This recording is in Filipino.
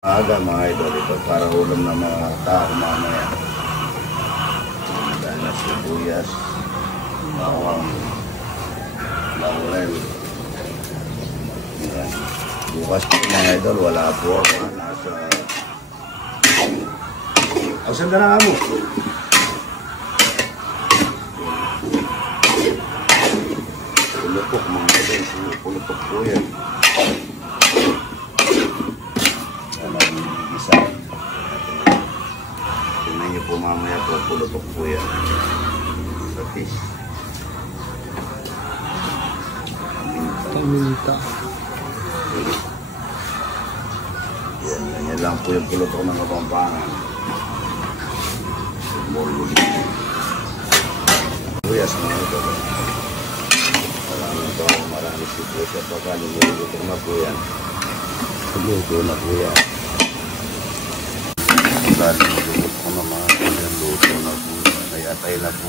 Aga mga idol, ito para ulam ng mga tao mamaya. Dahil na sibuyas, bawang, laurel. Bukas po mga idol, wala po ako. Nasa... Asan ka na mo? Pulupok mga idol, pulupok po yan. Tingnan nyo po mamaya po, pulutok po yan sa fish. Kaminta. Yan, ganyan lang po yung pulutok ng Kapampangan. Buyas mga ito. Marami sipos at pagkalulutok na po yan. Luto na po yan. Luto na mga luto na po. May atay na po.